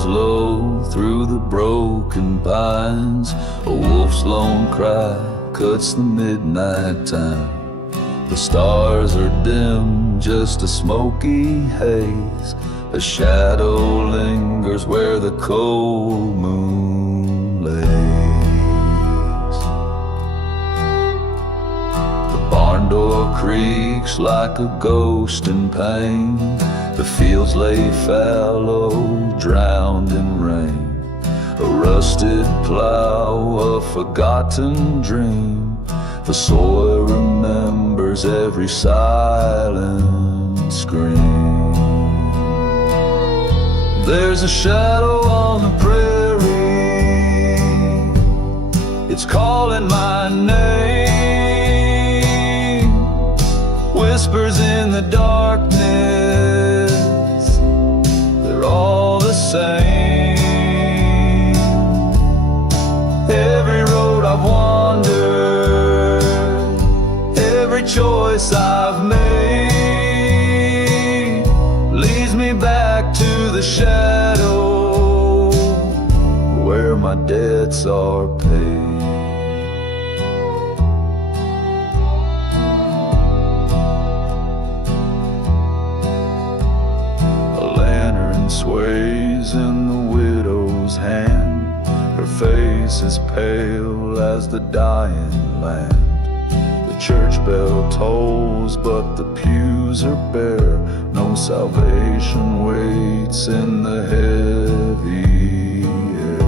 stars low through the broken pines. A wolf's lone cry cuts the midnight time. The stars are dim, just a smoky haze. A shadow lingers where the cold moon lays. The barn door creaks like a ghost in pain. The fields lay fallow, drowned in rain. A rusted plow, a forgotten dream. The soil remembers every silent scream. There's a shadow on the prairie, it's calling my name. Whispers in the darkness, they're all the same. Every road I've wandered, every choice I've made leads me back to the shadow where my debts are paid. A lantern sways in the widow's hand. Her face is pale as the dying land. The church bell tolls, but the pews are bare. No salvation waits in the heavy air.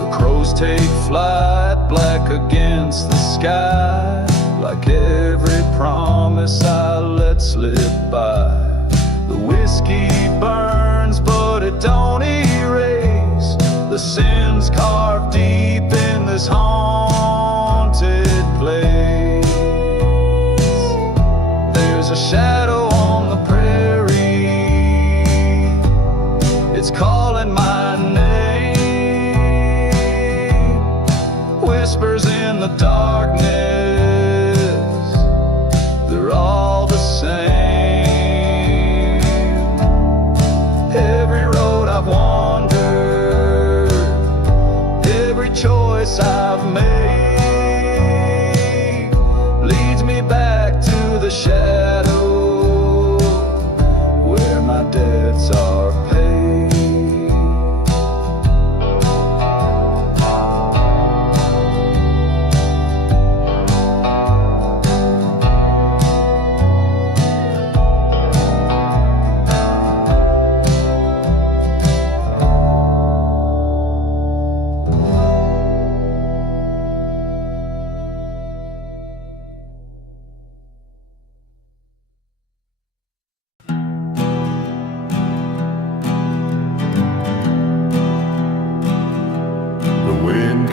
The crows take flight, black against the sky, like every promise I let slip by. The whiskey burns, but it don't erase the sins carved deep in this haunted place. There's a shadow on the prairie, it's calling my name. Whispers in the darkness, they're all the same. Every road I've wandered, every choice I've made leads me back to the shadow where my debts are paid.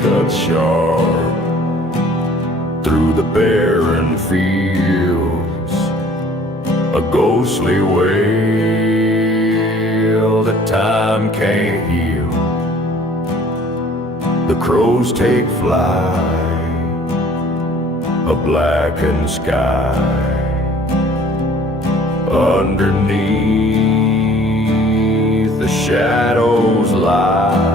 Cuts sharp through the barren fields, a ghostly wail that time can't heal. The crows take flight, a blackened sky. Underneath the shadows lie.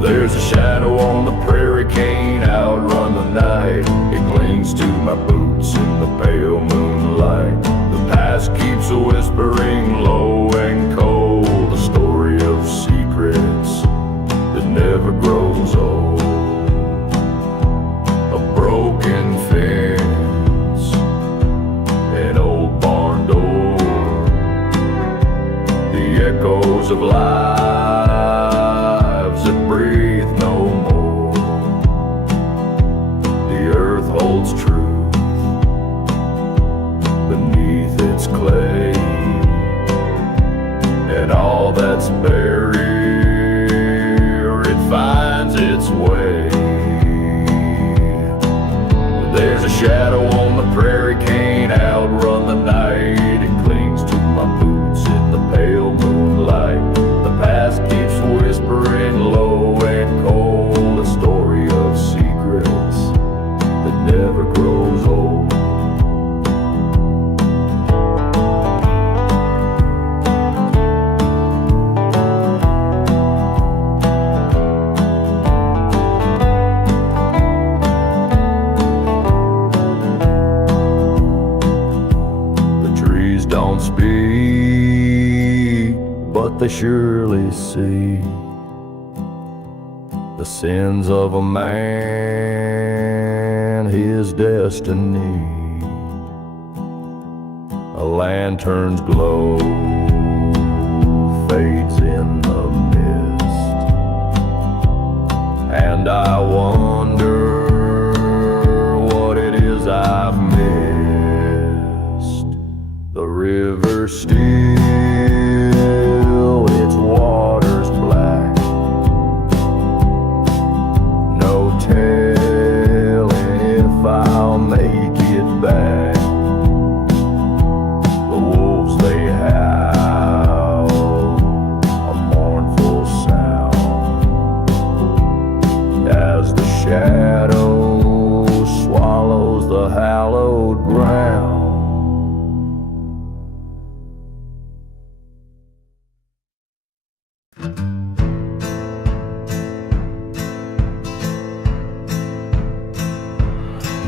There's a shadow on the prairie, can't outrun the night. It clings to my boots in the pale moonlight. The past keeps whispering low and cold, a story of secrets that never grows old. A broken fence, an old barn door, the echoes of life that breathe no more. The earth holds truth beneath its clay, and all that's buried, it finds its way. There's a shadow on the prairie, can't outrun the night. It clings to my boots in the pale moonlight. The past surely see the sins of a man, his destiny. A lantern's glow fades in the mist, and I wonder what it is I've missed. The river still, its water's black, no telling if I'll make it back. Shadow swallows the hallowed ground.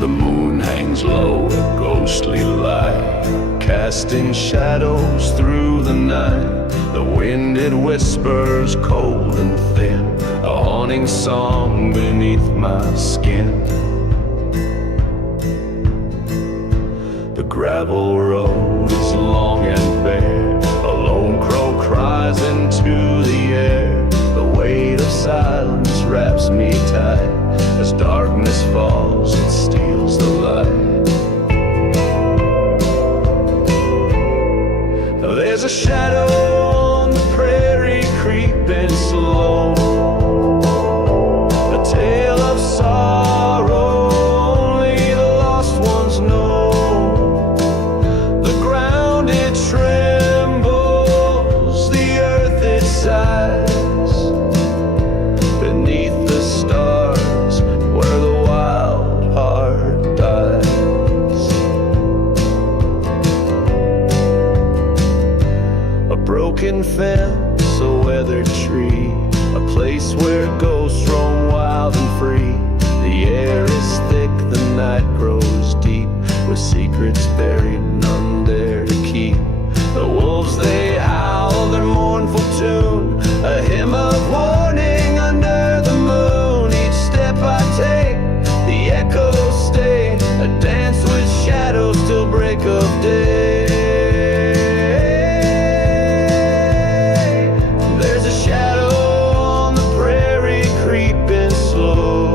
The moon hangs low, a ghostly light, casting shadows through the night. The wind, it whispers cold and thin, a haunting song beneath my skin. The gravel road is long and bare, a lone crow cries into the air. The weight of silence wraps me tight, as darkness falls it steals the light. There's a shadow on the prairie creeping slow, a tale of sorrow only the lost ones know. The ground, it trembles, the earth, it sighs, beneath the stars where the wild heart dies. A broken fence, a weathered tree, a place where ghosts roam wild and free. The air is thick, the night grows deep, with secrets buried, none dare to keep. The wolves, they howl their mournful tune, a hymn of warning under the moon. Each step I take, the echoes stay, a dance with shadows till break of day. There's a shadow on the prairie creeping slow,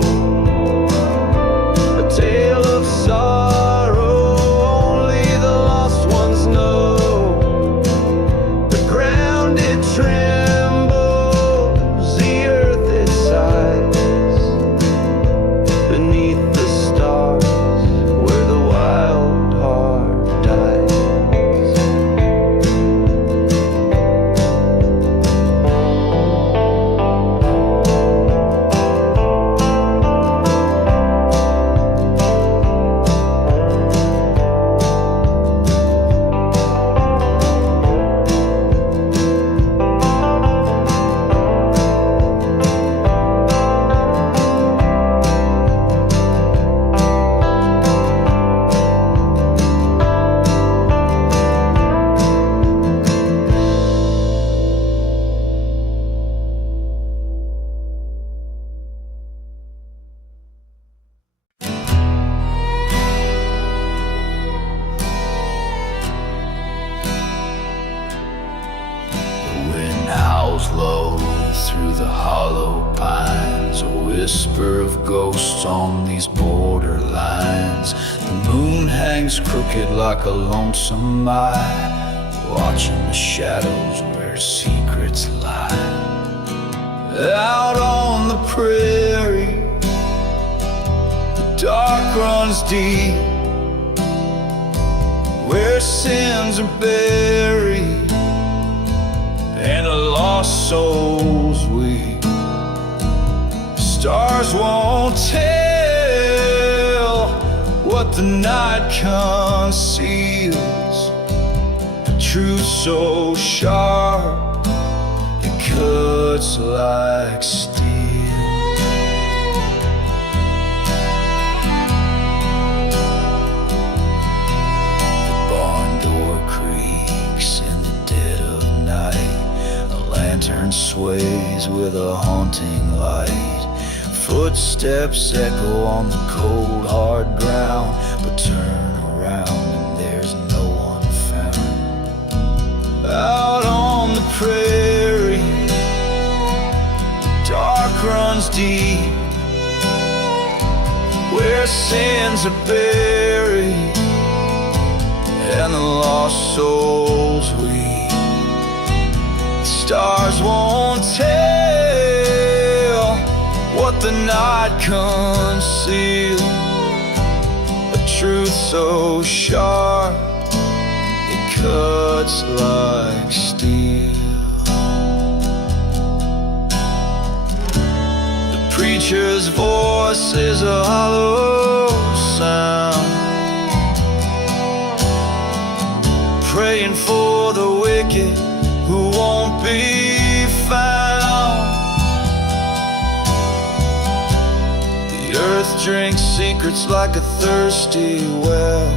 a tale of sorrow only the lost ones know. The ground, it trembles, the earth, it sighs, beneath the stars where the wild heart dies. The wind howls low through the hollow pines, a whisper of ghosts on these borderlines. The moon hangs crooked like a lonesome eye, watching the shadows where secrets lie. Out on the prairie, the dark runs deep, where sins are buried and the lost souls weep. Stars won't tell what the night conceals, the truth so sharp it cuts like steel. The barn door creaks in the dead of night, a lantern sways with a haunting light. Footsteps echo on the cold hard ground, but turn around and there's no one found. Out on the prairie, the dark runs deep, where sins are buried and the lost souls weep. The stars won't tell what the night conceals, a truth so sharp it cuts like steel. The preacher's voice is a hollow sound, praying for the wicked who won't be found. The earth drinks secrets like a thirsty well,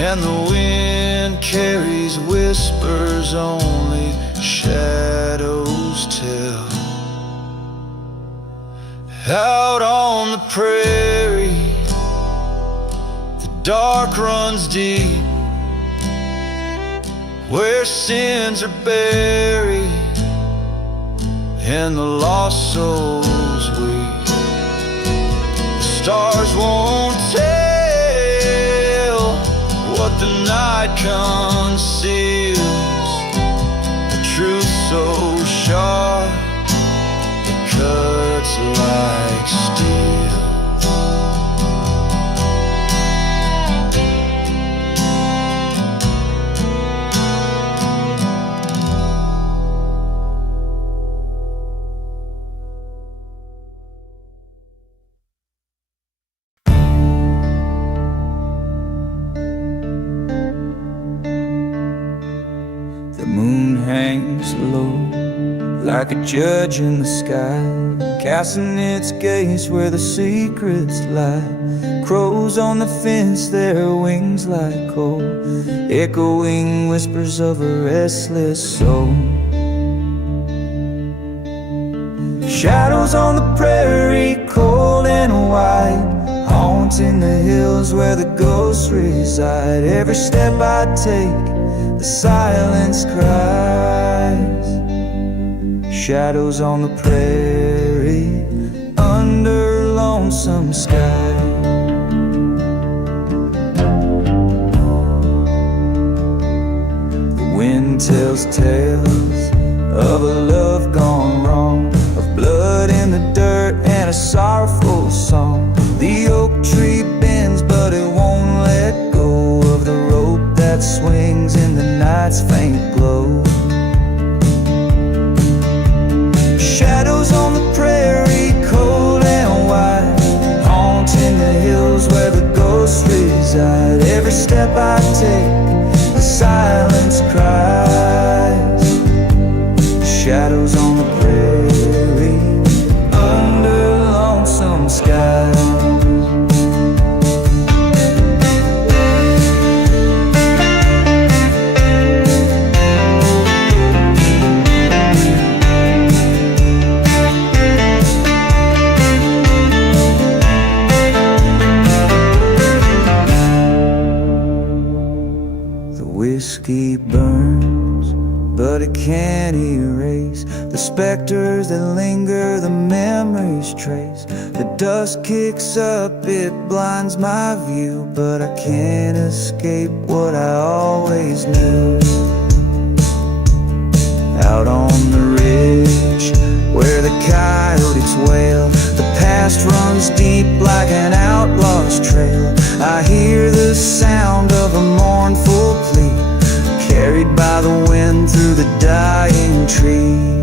and the wind carries whispers only shadows tell. Out on the prairie, the dark runs deep, where sins are buried and the lost souls weep. The stars won't tell what the night conceals, the truth so sharp it cuts like steel. The moon hangs low like a judge in the sky, casting its gaze where the secrets lie. Crows on the fence, their wings like coal, echoing whispers of a restless soul. Shadows on the prairie, cold and white, haunting the hills where the ghosts reside. Every step I take, the silence cries. Shadows on the prairie, under lonesome sky. The wind tells tales of a love gone wrong, of blood in the dirt and a sorrowful song. The oak tree bends but it won't let go of the rope that swings in the night's faint glow. Shadows on the prairie, cold and white, haunting the hills where the ghosts reside. Every step I take, the silence cries. Shadows on the prairie, under lonesome skies. Whiskey burns, but it can't erase the specters that linger, the memories trace. The dust kicks up, it blinds my view, but I can't escape what I always knew. Out on the ridge, where the coyotes wail, the past runs deep like an outlaw's trail. I hear the sound of a mournful plea, carried by the wind through the dying trees.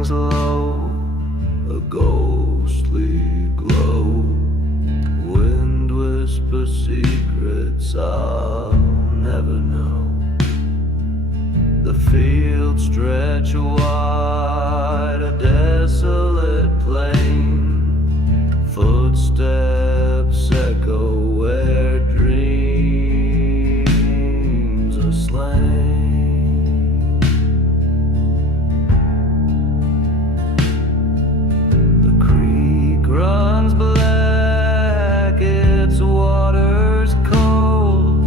hangs low, a ghostly glow. Wind whispers secrets I'll never know. The fields stretch wide, a desolate plain. Footsteps echo where dreams are slain. The creek runs black, its waters cold.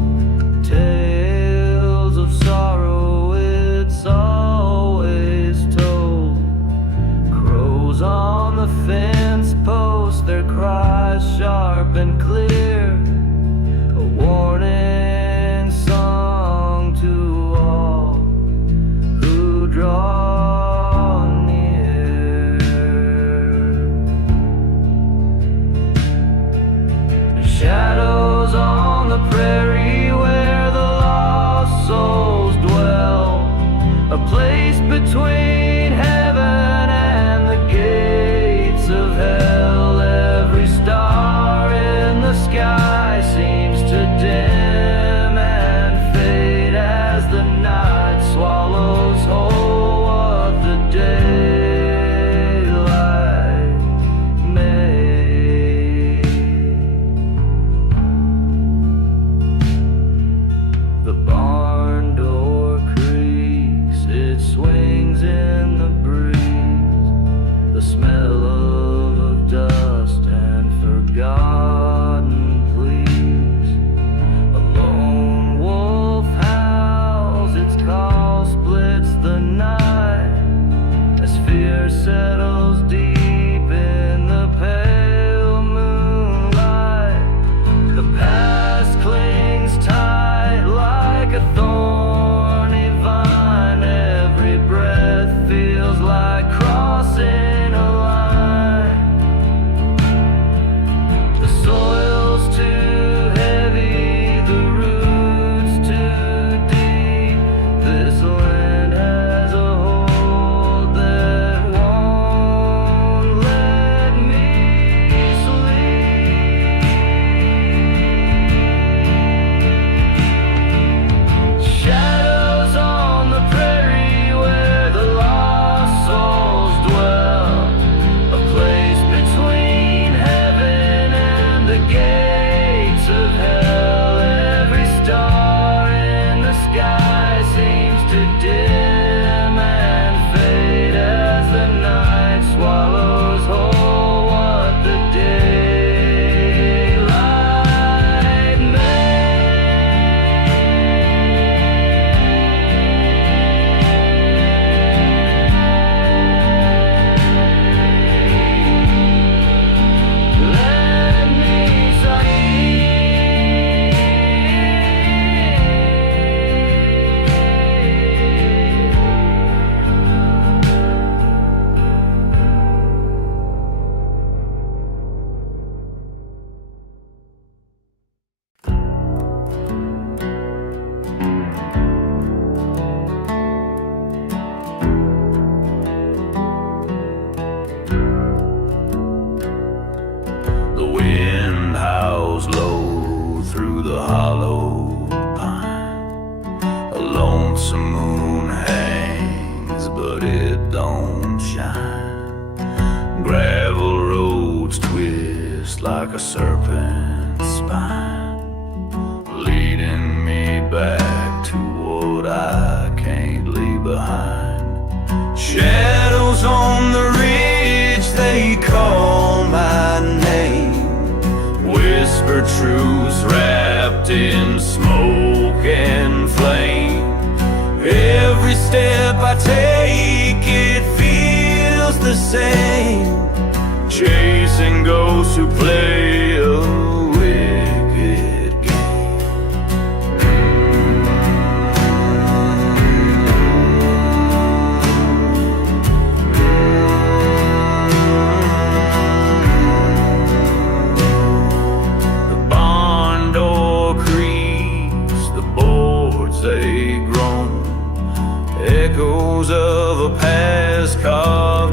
Tales of sorrow it's always told. Crows on the fence post their cries sharp and clear, a warning song to all who draw near. Shadows on the prairie where the lost souls dwell, a place between heaven and the gates of hell. Every star in the sky seems to dim and fade as the night swallows whole what the daylight made. The barn door creaks, it swings in the breeze, the smell of dust and forgotten pleas. A lone wolf howls, its call splits the night as fear settles deep in the pale moonlight. The past clings tight like a thorny vine. Every breath feels like crossing a line. The soil's too heavy, the roots too deep. This land has a hold that won't let me sleep. Shadows on the prairie where the lost souls dwell, a place between heaven and the gates of hell. Every star in the sky seems to dim and fade as the night swallows whole what the daylight made. Let me The wind howls low through the hollow pine. A lonesome moon hangs, but it don't shine. Gravel roads twist like a serpent's spine, leading me back to what I can't leave behind. Shadows on the ridge, they call my name. Whisper truths wrapped in smoke and flame. Every step I take, it feels the same. Chasing ghosts who play a wicked game. The barn door creaks, the boards they groan, echoes of a past carved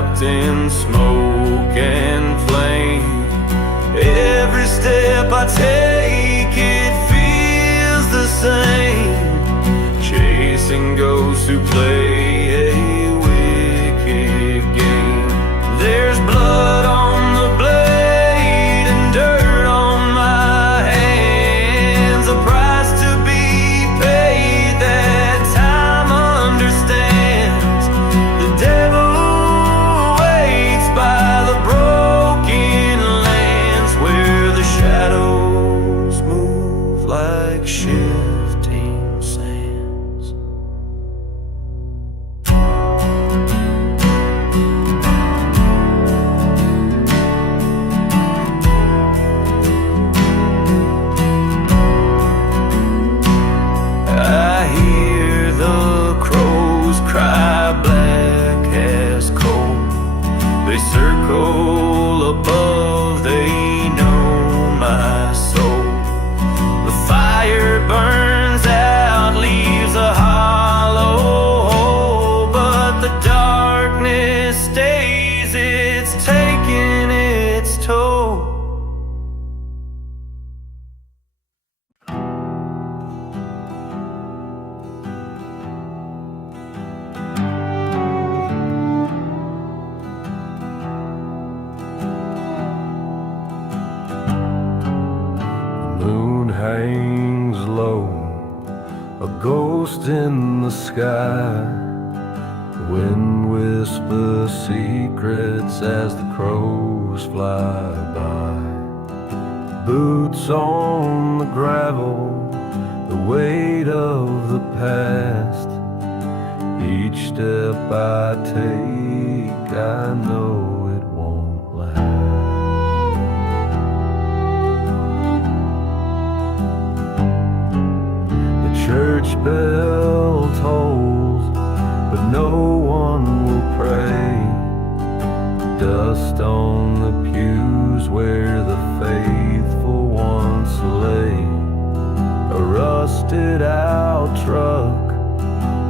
wrapped in smoke and flame. Every step I take, it feels the same, chasing ghosts who play a wicked game. There's blood on the blade and dirt on my hands, a price to be paid that time understands. The devil waits by the broken lands where the shadows move like shifting sands. I hear the crows cry black as coal. They circle above, they know my soul. The fire burns out, leaves a hollow hole, but the darkness stays, it's taking its toll. Moon hangs low, a ghost in the sky. Wind whispers secrets as the crows fly by. Boots on the gravel, the weight of the past. Each step I take, I know it won't last. Church bell tolls, but no one will pray. Dust on the pews where the faithful once lay. A rusted out truck,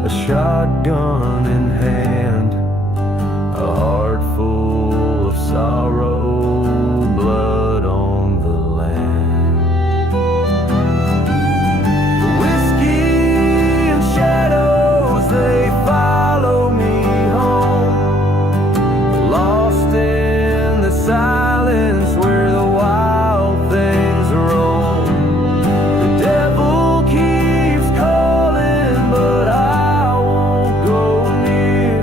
a shotgun in hand, a heart full of sorrow, blood on the land. They follow me home, lost in the silence where the wild things roam. The devil keeps calling, but I won't go near.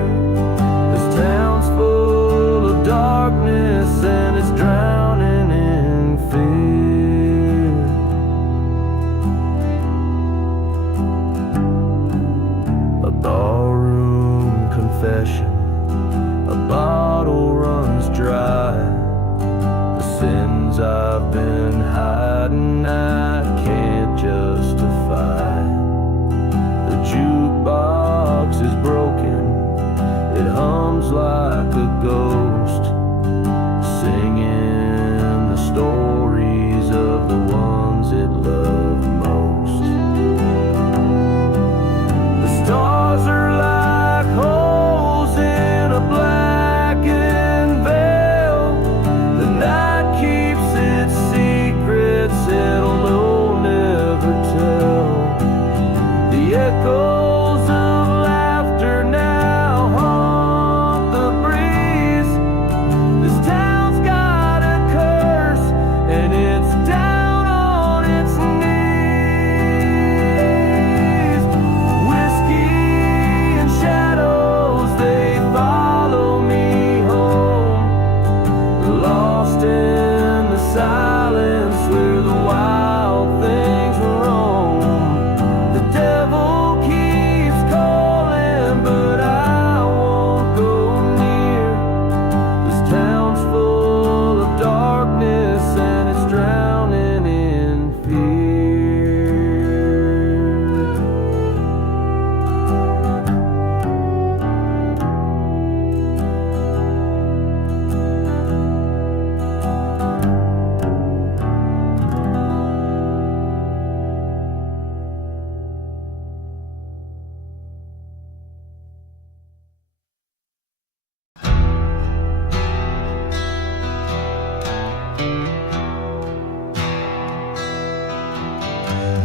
This town's full of darkness and it's drowning in fear. A ballroom confession, a bottle runs dry. The sins I've been hiding I can't justify. The jukebox is broken, it hums like a ghost, singing the stories of the ones it loved most. The stars are like holes in a blackened veil. The night keeps its secrets, it'll never tell. The echoes of laughter now haunt the breeze.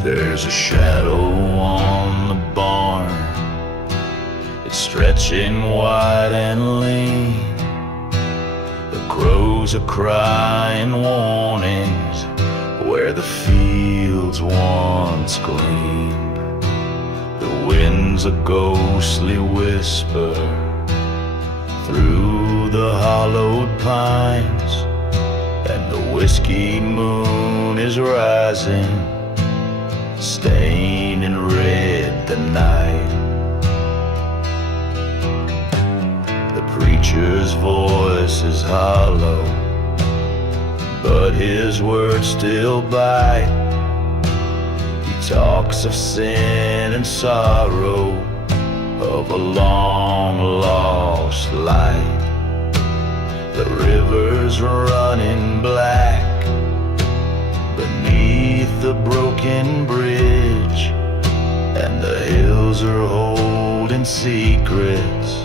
There's a shadow on the barn. It's stretching wide and lean. The crows are crying warnings where the fields once gleamed. The wind's a ghostly whisper through the hollowed pines, and the whiskey moon is rising, staining red the night. The preacher's voice is hollow, but his words still bite. He talks of sin and sorrow, of a long lost light. The river's running black beneath the broken bridge, and the hills are holding secrets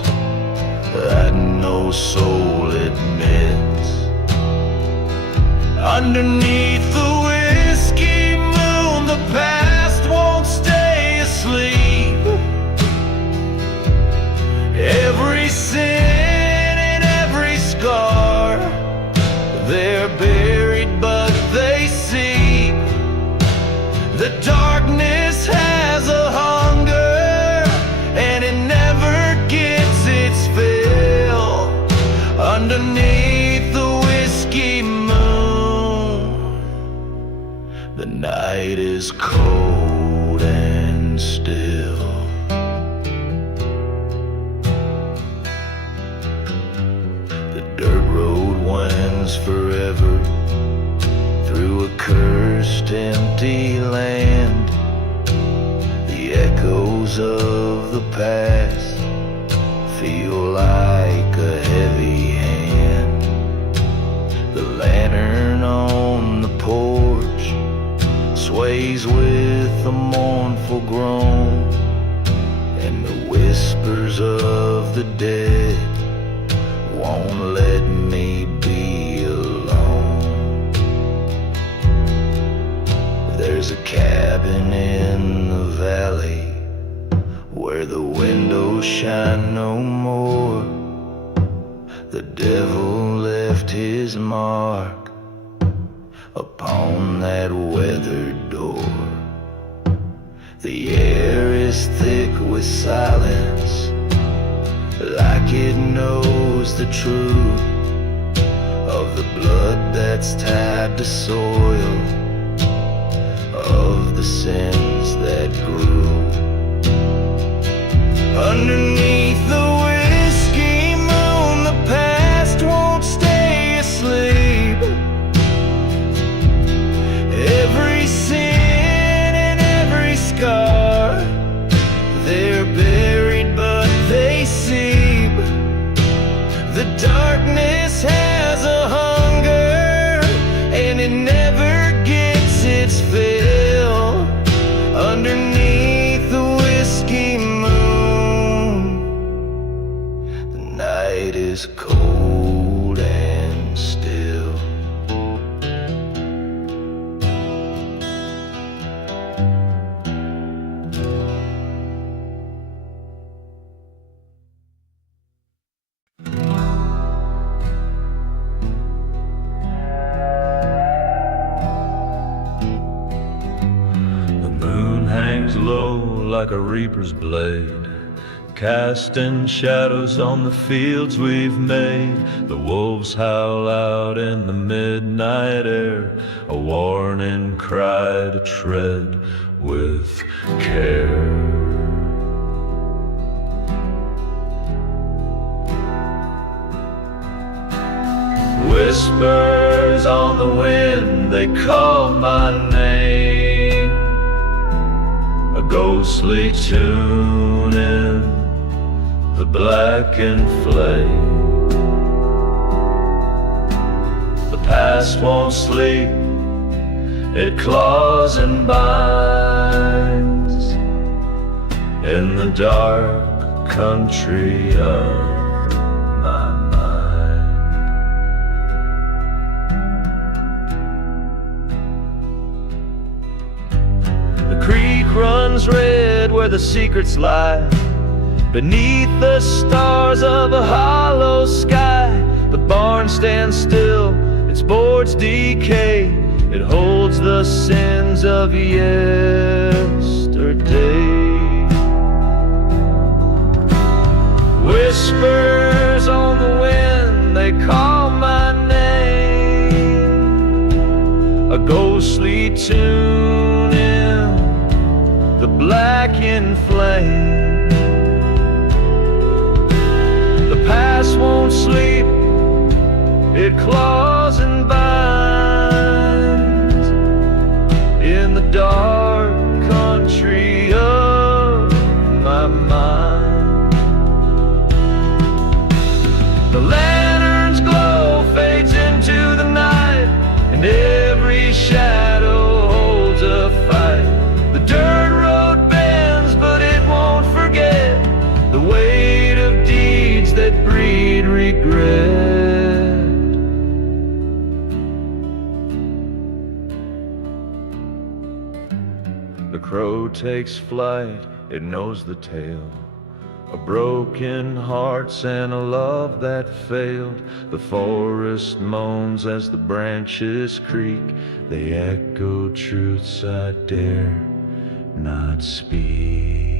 that no soul admits. Underneath the whiskey moon, the past won't stay asleep. Every sin and every scar, they're buried but they see. The darkness has a hunger, and it never gets its fill. Underneath the whiskey moon, the night is cold and still. The dirt road winds forever through a cursed empty land. The echoes of the past feel like a heavy hand. The lantern on the porch sways with a mournful groan, and the whispers of the dead won't let me be alone. There's a cabin in the valley where the windows shine no more. The devil left his mark upon that weathered door. The air is thick with silence, like it knows the truth of the blood that's tied to soil, of the sins that grew. Underneath the whiskey moon, the past won't stay asleep. Every sin and every scar, they're buried but they seep. The darkness has a hunger, and it never gets its fill. Underneath the whiskey moon, the night is cold and still. The moon hangs low like a reaper's blade, casting shadows on the fields we've made. The wolves howl out in the midnight air, a warning cry to tread with care. Whispers on the wind, they call my name, a ghostly tune in the blackened flame. The past won't sleep, it claws and binds in the dark country of my mind. The runs red where the secrets lie. Beneath the stars of a hollow sky, the barn stands still, its boards decay. It holds the sins of yesterday. Whispers on the wind, they call my name. A ghostly tune in the blackened flame. The past won't sleep, it claws and binds in the dark country of my mind. The lantern's glow fades into the night, and every shadow holds a fight. The dirt road bends, but it won't forget the weight of deeds that breed regret. The crow takes flight, it knows the tale of broken hearts and a love that failed. The forest moans as the branches creak, they echo truths I dare not speak.